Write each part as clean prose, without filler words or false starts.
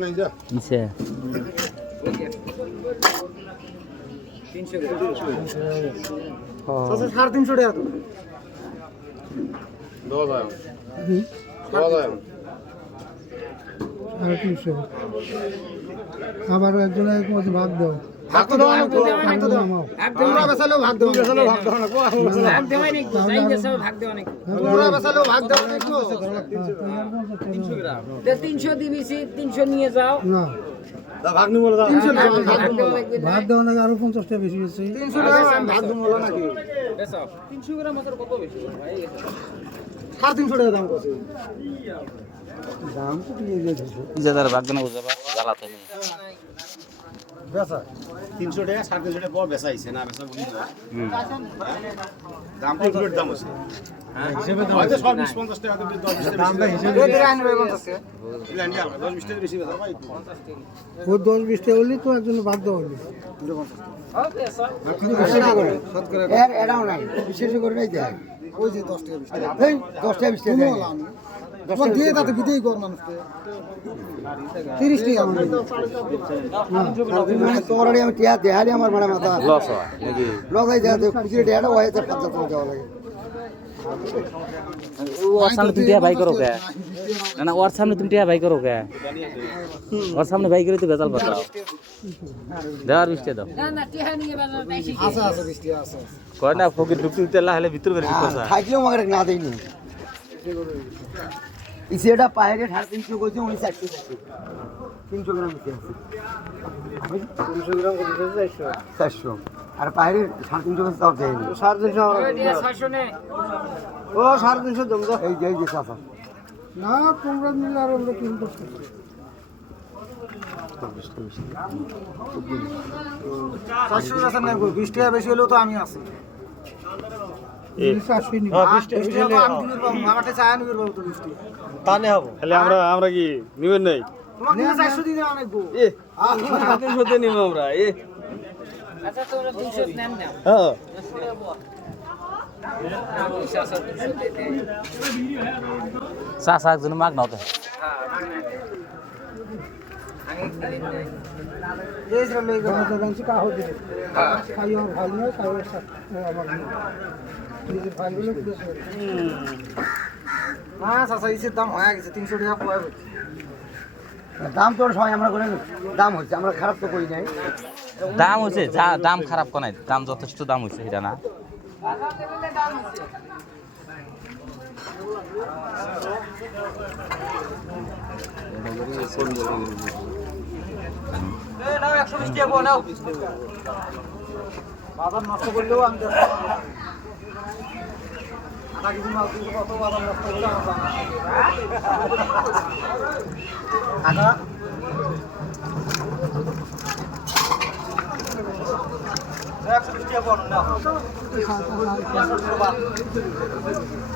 নিচে সাড়ে তিনশো টাকা সাড়ে তিনশো আবার একজনের ভাগ দাও তিনশো দিবি 300 নিয়ে যাও ভাগ দেওয়া নাকি আরো 50 টাকা বেশি বেশি 300 টাকা ভাগ দেবো নাকি 300 গ্রাম মাত্র কত বেশি ভাই 350 টাকা দাম করছে দাম তো দিয়ে দিয়েছে যাদের ভাগ্য না বুঝাবা জ্বালাতে নেই বেচা 300 টাকা 350 টাকা পর বেচাইছে না বেচা বলি না দাম তো একটু দাম আছে হ্যাঁ হিসেবে দাম হয়তো 20 50 টাকা তো 10 20 টাকা দামটা হিসেবে দিলে আনবে 50 টাকা দিলে আনি আর 10 20 টাকা বেশি বেচা ভাই 50 টাকা ও 10 20 টাকা হলি তো একজন ভাগ দেওয়া হলি এটাও নাই বিশেষ করে নাই দেয় ওই যে 10 টাকা 20 টাকা এই 10 টাকা 20 টাকা দেয় দিয়ে তাতে বিদেই কর মানুষকে 30 টাকা মানে তোর আমি টিয়া দেহালি আমার বড় মাথা লস হয় লস হয়ে যায় খুচরে টিয়াটা হয় তো 50 টাকা দেওয়া লাগে ওর সামনে তুমি টিয়া ভাই করো কে না না ওর সামনে তুমি টিয়া ভাই করো কে ওর সামনে ভাই করে তো বেজাল পাঠাও দেওয়ার বিশটা দাও না না টিহা নিয়ে বাজার বেশি আছে আছে 20 টাকা আছে কয় না ফকির ঢুকতে উঠতে লাহলে ভিতর বের করতে থাকলেও আমাকে না দেয়নি ইসেটা পায়ে 350 কইছে 450 300 গ্রাম দিতে আছে 300 গ্রাম কত দিতে 400 আর পায়ে 350 কইছে তাও দেয়নি 600 নে ও 350 দম দাও এই যে চাচা না তোমরা মিলে আর আমরা 300 400 আছে না 20 টাকা বেশি হলেও তো আমি আছি আমরা কি নিবেন নাই নিব আমরা আচ্ছা তোমরা 200 নাম দাও হ্যাঁ চাচা একজন মাগ নাও তো দাম তোর সবাই আমরা করে দাম হচ্ছে আমরা খারাপ তো করি নাই দাম হইছে যা দাম খারাপ কোনাই দাম যথেষ্ট দাম হইছে এটা না বাজার নষ্ট করলেও আমি আধা কেজি মাল কিন্তু কত বাজার নষ্ট করলে আধা 120 টাকা বল না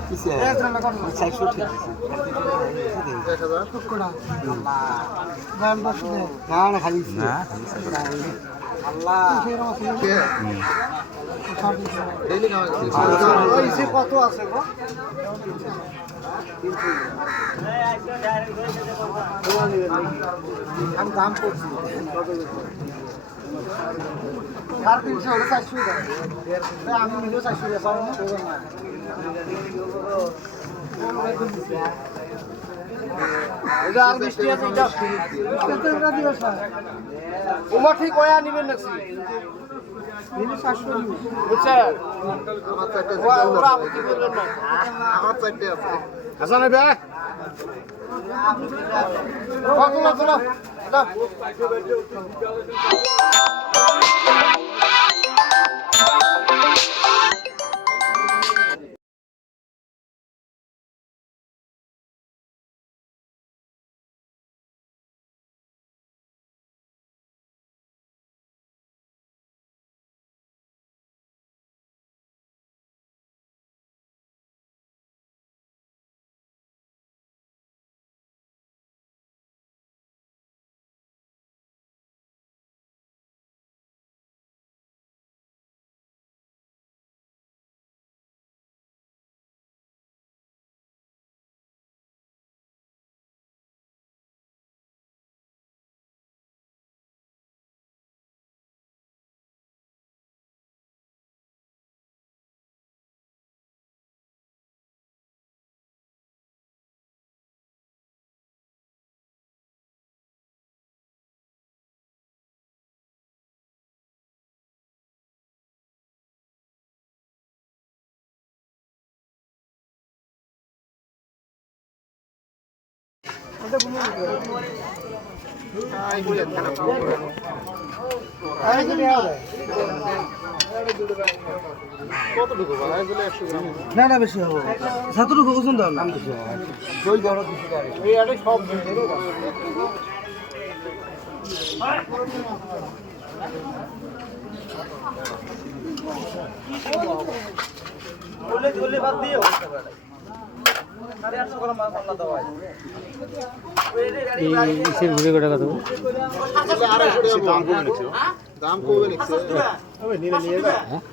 কিসে 160 টাকা না না খালি না আল্লাহ কত আছে গো আমি দাম করছি 350 হলে 400 আমি নিজেও 400 ঠিক কয়া নিবেন নাকি নিলে 700 বুঝছেন আমার আপত্তি করবেন না আমার চারটে আছে আচ্ছা নেবে না না বেশি হবে যতটুকু ওজন দাও না দই ধরো এই আরে সব বললে বাদ দিও ইসের ঘুরে কটা কথা দাম কবে লিখছে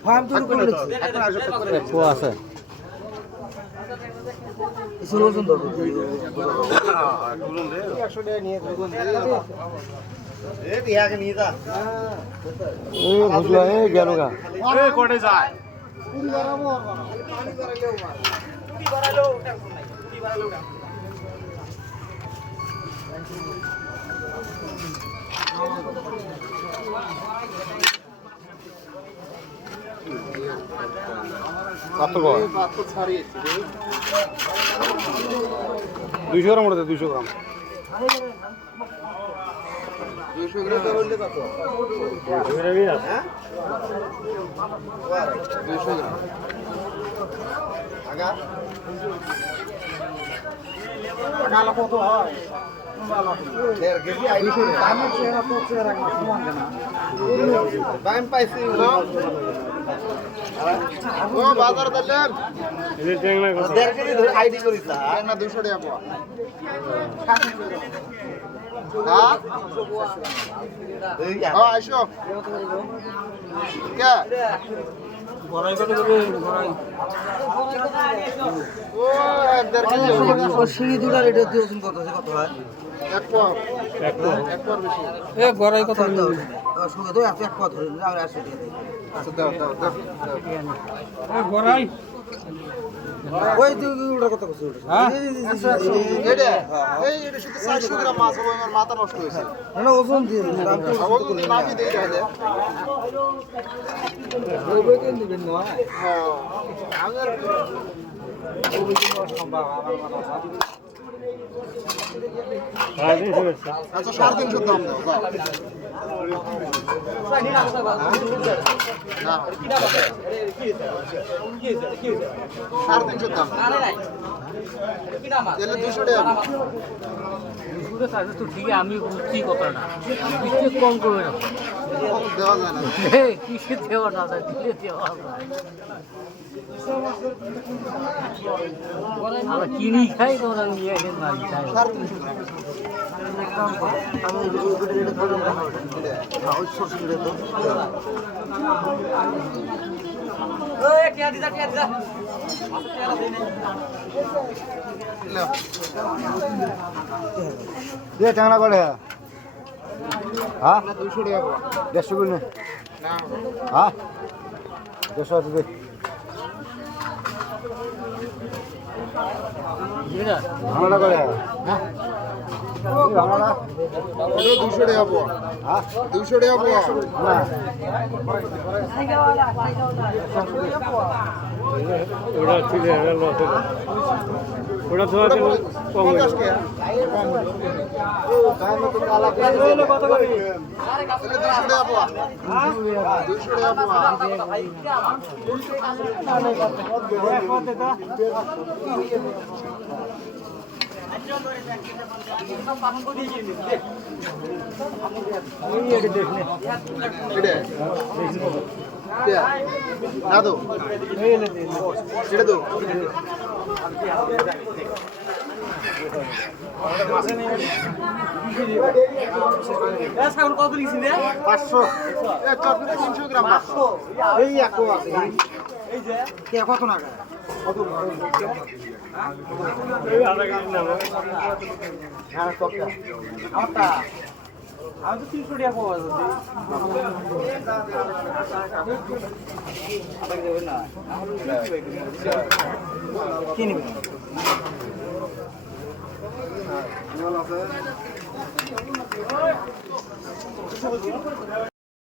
ফার্ম তো করে লিখছে পোয়া আছে ইসের ওজন দাও 100 টাকা নিয়ে এ বিয়াকে নিয়ে যা এ বুঝলা এ গেল গা এ কোটে যায় কত কয় 200 গ্রাম ওটা 200 গ্রাম 200 গ্রাম বললে কত 200 গ্রামই আছে 200 গ্রাম আগা আগালা কত হয় 1.5 কেজি আইডি করে দামের চেহারা তো চেহারা সমান কেন দাম পাইছি ও বাজার দিলাম এই টেংনা কত 1.5 কেজি ধরে আইডি করিস না 200 টাকা পাওয়া হ্যাঁ ও আইসো কে বড়াই কত করবে বড়াই ও 1.5 কেজি ও সিঁড়ি দুটার এটা দিয়ে ওজন কত আছে কত হয় এক পর বেশি এ গড়াই কত দাও শুনে তো এক পা ধরে নিলে আমরা 100 টাকা দেই আচ্ছা দাও এ গড়াই ওই দুটা কত কত হ্যাঁ এটা এটা শুধু 400 গ্রাম মাছ হবে আমার মাথা নষ্ট হয়েছে না ওজন দিয়ে দাম তো ওজন না কি দেই তাহলে ওই বইতে দিবেন না হ্যাঁ আমার ওই বইতে সম্ভব আমার মাথা আচ্ছা 350 দাম দাও না 350 দাম তাহলে 200 টাকা তো ঠিক আমি বুঝছি কথাটা কিছু কম করবে না দেওয়া যায় না কিসে দেওয়া না যায় দিলে দেওয়া আমরা কিনি খাই তোমরা নিয়ে এসে মারি খাই 350 আমি এটা ধরে না ওই সরষে দিয়ে তো ওই কে দিদা দে টাংনা করে হ্যাঁ 200 টাকা পাওয়া 150 করে না হ্যাঁ 100 আছে দে ভাঙাটা করে হ্যাঁ ভাঙাটা 200 টাকা পাওয়া হ্যাঁ 200 টাকা পাওয়া ওটা ঠিক আছে ওটা তো আছে কম 50 টাকা কত করে 200 টাকা পাওয়া 200 টাকা পাওয়া না তো এটা তো কত লিখছি রে 500 এক চটপটি 300 গ্রাম 500 এই এক আছে এই যে কে কত টাকা কত এই আধা কেজি না হ্যাঁ কত আমারটা আমি তো 300 টাকা পাওয়া যাচ্ছে আবার দেবেন না কি নেবেন